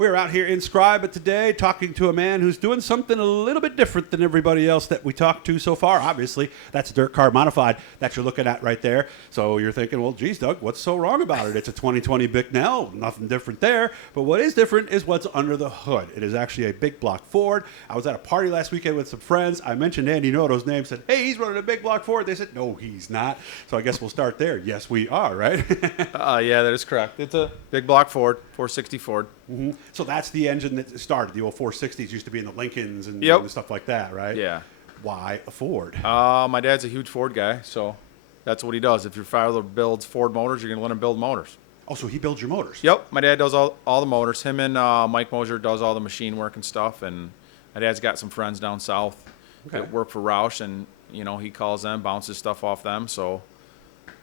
We're out here in Scribe today talking to a man who's doing something a little bit different than everybody else that we talked to so far. Obviously, that's Dirt Car Modified that you're looking at right there. So you're thinking, well, geez, Doug, what's so wrong about it? It's a 2020 Bicknell. Nothing different there. But what is different is what's under the hood. It is actually a big block Ford. I was at a party last weekend with some friends. I mentioned Andy Noto's name, said, hey, he's running a big block Ford. They said, no, he's not. So I guess we'll start there. Yes, we are, right? Yeah, that is correct. It's a big block Ford, 460 Ford. Mm-hmm. So that's the engine that started. The old 460s used to be in the Lincolns and, Yep. and stuff like that, right? Yeah. Why a Ford? My dad's a huge Ford guy, so that's what he does. If your father builds Ford motors, you're going to let him build motors. Oh, so he builds your motors? Yep. My dad does all the motors. Him and Mike Mosier does all the machine work and stuff. And my dad's got some friends down south that work for Roush, and, you know, he calls them, bounces stuff off them, so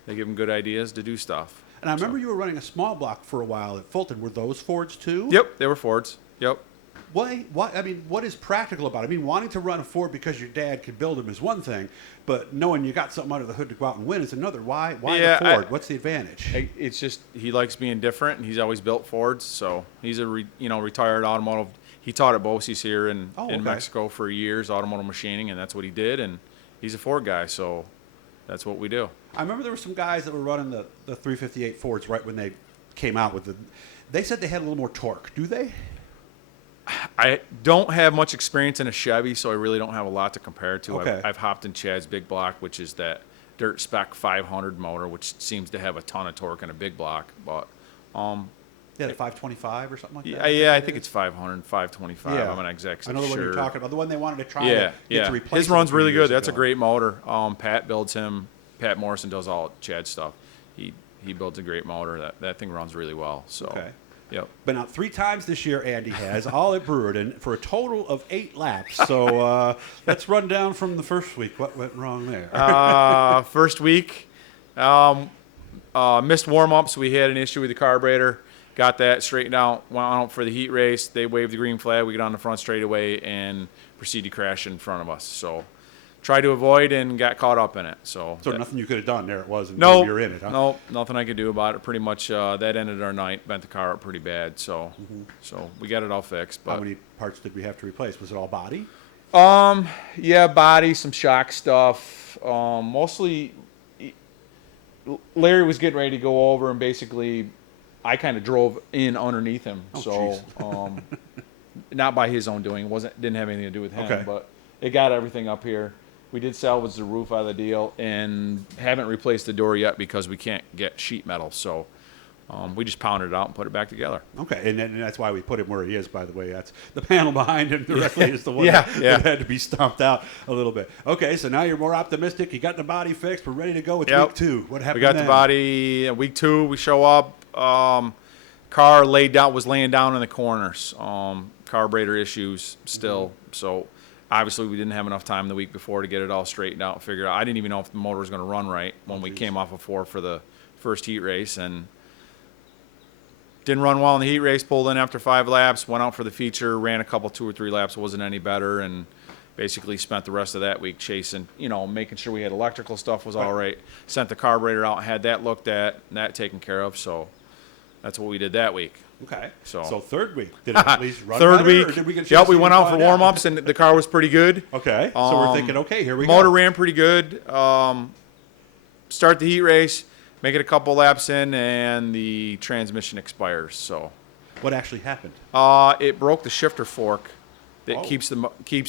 they give him good ideas to do stuff. And I remember you were running a small block for a while at Fulton. Were those Fords too? Yep, they were Fords. Yep. Why? I mean, what is practical about it? I mean, wanting to run a Ford because your dad could build them is one thing, but knowing you got something under the hood to go out and win is another. Why the Ford? What's the advantage? It's just he likes being different, and he's always built Fords. So he's a retired automotive. He taught at BOCES here in Mexico for years, automotive machining, and that's what he did. And he's a Ford guy, so that's what we do. I remember there were some guys that were running the 358 Fords right when they came out with they said they had a little more torque. Do they? I don't have much experience in a Chevy, so I really don't have a lot to compare to. Okay. I've hopped in Chad's big block, which is that dirt spec 500 motor, which seems to have a ton of torque in a big block. But Yeah, the 525 or something like that. yeah, I think it's 500, 525. Yeah. I'm not exactly I know the one sure. you're talking about. The one they wanted to try Yeah, to get to replace. His run's really good. That's ago. a great motor. Pat builds him. Pat Morrison does all Chad stuff. He builds a great motor. That thing runs really well. So. Okay. Yep. Been out 3 times this year, Andy has, all at Brewerton, for a total of 8 laps. So let's run down from the first week. What went wrong there? First week, missed warm-ups. We had an issue with the carburetor. Got that straightened out. Went out for the heat race. They waved the green flag. We got on the front straightaway and proceeded to crash in front of us. So tried to avoid and got caught up in it. So Nothing you could have done. There it was. And no, you're in it, huh? No, nothing I could do about it. Pretty much that ended our night. Bent the car up pretty bad. So so we got it all fixed. But how many parts did we have to replace? Was it all body? Yeah, body, some shock stuff. Mostly, Larry was getting ready to go over, and basically, I kind of drove in underneath him. Not by his own doing. Didn't have anything to do with him. But it got everything up here. We did salvage the roof out of the deal, and haven't replaced the door yet because we can't get sheet metal. So we just pounded it out and put it back together. Okay, and that's why we put him where he is, by the way. That's the panel behind him directly is the one that had to be stomped out a little bit. Okay, so now you're more optimistic. You got the body fixed. We're ready to go with week 2. What happened We got then? the body. Week 2, we show up. Car was laying down in the corners. Carburetor issues still. So obviously we didn't have enough time the week before to get it all straightened out and figured out. I didn't even know if the motor was going to run right when we came off of 4 for the first heat race, and didn't run well in the heat race. Pulled in after 5 laps, went out for the feature, ran a couple 2 or 3 laps, wasn't any better, and basically spent the rest of that week chasing, making sure we had electrical stuff was all right. Sent the carburetor out, had that looked at, and that taken care of. So that's what we did that week. Okay. So third week, did it at least run third better, week, or did we get a chance yep, to we even went out for find warm-ups, and the car was pretty good. Okay, so we're thinking, okay, here we go. Motor ran pretty good. Start the heat race, make it a couple laps in, and the transmission expires. So what actually happened? It broke the shifter fork that keeps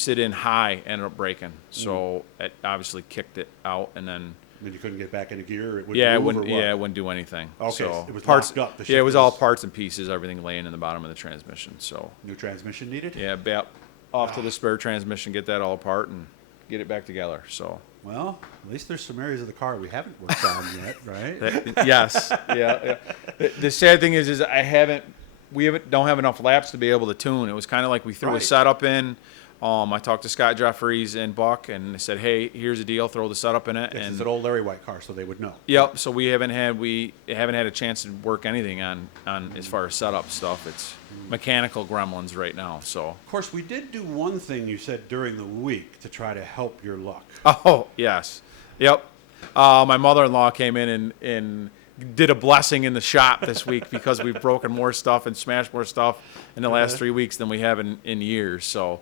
it in high, ended up breaking. So it obviously kicked it out, and then you couldn't get back into gear? It wouldn't it move, wouldn't do anything. Okay, so it was parts, locked up. It was all parts and pieces, everything laying in the bottom of the transmission. So new transmission needed? Yeah, off to the spare transmission, get that all apart, and get it back together. So well, at least there's some areas of the car we haven't worked on yet, right? Yes, yeah. The sad thing is we don't have enough laps to be able to tune. It was kind of like we threw a setup in. I talked to Scott Jeffries and Buck, and they said, "Hey, here's the deal. Throw the setup in it." Yes, and it's an old Larry White car, so they would know. Yep. So we haven't had a chance to work anything on as far as setup stuff. It's mechanical gremlins right now. So of course, we did do one thing you said during the week to try to help your luck. Oh yes, yep. My mother-in-law came in and did a blessing in the shop this week because we've broken more stuff and smashed more stuff in the last 3 weeks than we have in years. So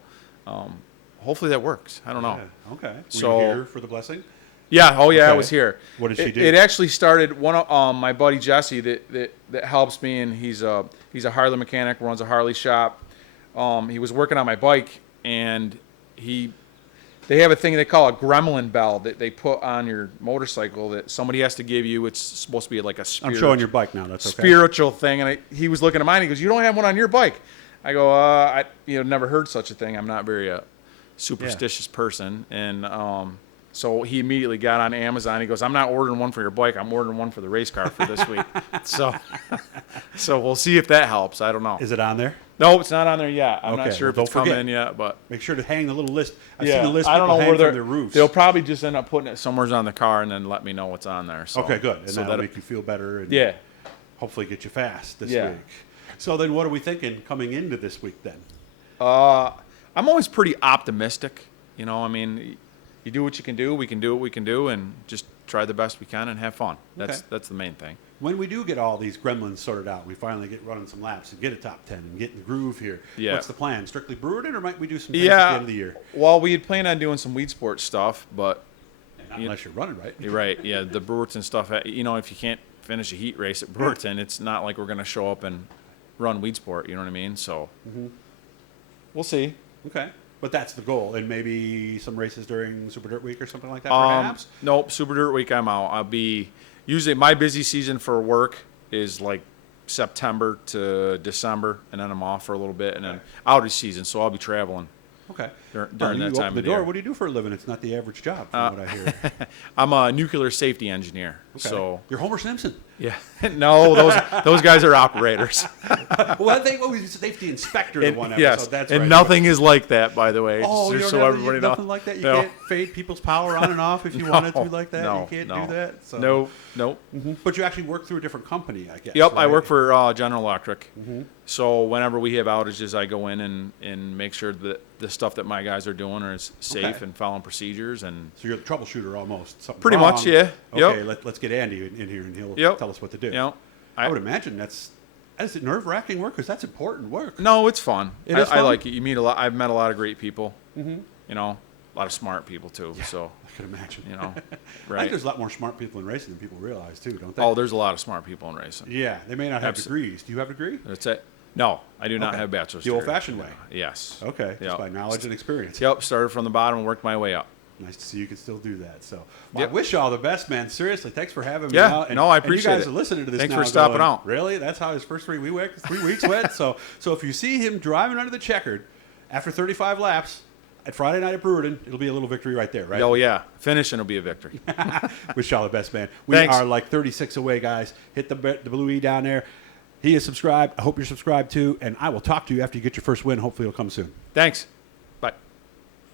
hopefully that works. I don't know. Yeah. Okay. Were So- you here for the blessing? Yeah. Oh, yeah. I Okay. was here. What did she do? It actually started one of my buddy Jesse that helps me, and he's a Harley mechanic, runs a Harley shop. He was working on my bike, and they have a thing they call a gremlin bell that they put on your motorcycle that somebody has to give you. It's supposed to be like a I'm showing your bike now. That's okay. spiritual thing. And he was looking at mine. He goes, "You don't have one on your bike." I go, "I never heard such a thing. I'm not very superstitious person." And so he immediately got on Amazon. He goes, "I'm not ordering one for your bike. I'm ordering one for the race car for this week." So we'll see if that helps. I don't know. Is it on there? No, it's not on there yet. I'm Okay, not sure well, if it's don't coming forget. in yet, but Make sure to hang the little list. I've yeah, seen the list I don't know people hang where from they're. their roofs. They'll probably just end up putting it somewhere on the car and then let me know what's on there. So Okay, good. And so that'll make you feel better and yeah. hopefully get you fast this Yeah. week. So then what are we thinking coming into this week then? I'm always pretty optimistic. I mean, you do what you can do. We can do what we can do, and just try the best we can and have fun. That's the main thing. When we do get all these gremlins sorted out, we finally get running some laps and get a top 10 and get in the groove here. Yeah. What's the plan? Strictly Brewered, or might we do some things at the end of the year? Well, we had planned on doing some weed sport stuff, but Not unless you're running, right? you're right. Yeah, the Brewerton stuff. If you can't finish a heat race at Brewerton, it's not like we're going to show up and run weed sport. You know what I mean? So we'll see. Okay. But that's the goal. And maybe some races during Super Dirt Week or something like that, perhaps? Nope, Super Dirt Week I'm out. I'll be usually my busy season for work is like September to December, and then I'm off for a little bit, and then outage season, so I'll be traveling Okay. during You that time open of the the door. year. What do you do for a living? It's not the average job, from what I hear. I'm a nuclear safety engineer, Okay. so You're Homer Simpson. yeah. No, those guys are operators. Well, I think we safety inspector in one episode. Yes, That's and right. nothing is like that, by the way. Oh, you just don't so have everybody knows. nothing like that? You No. can't fade people's power on and off if you wanted to like that? No, You can't no. do that? So. Nope. Mhm. But you actually work through a different company, I guess. Yep, I right? work for General Electric. So whenever we have outages, I go in and make sure that the stuff that my guys are doing is safe Okay. and following procedures. And So you're the troubleshooter almost. Something Pretty wrong. much, yeah. Okay, Yep. let's get Andy in here and he'll Yep. tell us what to do. I I would imagine that's it nerve-wracking work because that's important work. no, it's fun. It is I fun? like it. You meet a lot. I've met a lot of great people. A lot of smart people too. So I can imagine. you know, I think right? there's a lot more smart people in racing than people realize too, don't they? Oh, there's a lot of smart people in racing. yeah. They may not have Abso- degrees. Do you have a degree? That's it. No, I do not Okay. have a bachelor's. The degree. old-fashioned way. Yes. Okay, just Yep. by knowledge and experience. Yep. Started from the bottom and worked my way up. Nice to see you can still do that. So, well, Yep. I wish you all the best, man. Seriously, thanks for having me Yeah, out. no, I and appreciate you guys it. are listening to this Thanks now for stopping going, out. Really? That's how his first 3 weeks went? So if you see him driving under the checkered after 35 laps at Friday night at Brewerton, it'll be a little victory right there, right? Oh yeah, finishing will be a victory. Wish y'all the best, man. We Thanks. are like 36 away, guys. Hit the blue E down there. He is subscribed. I hope you're subscribed too. And I will talk to you after you get your first win. Hopefully it'll come soon. Thanks.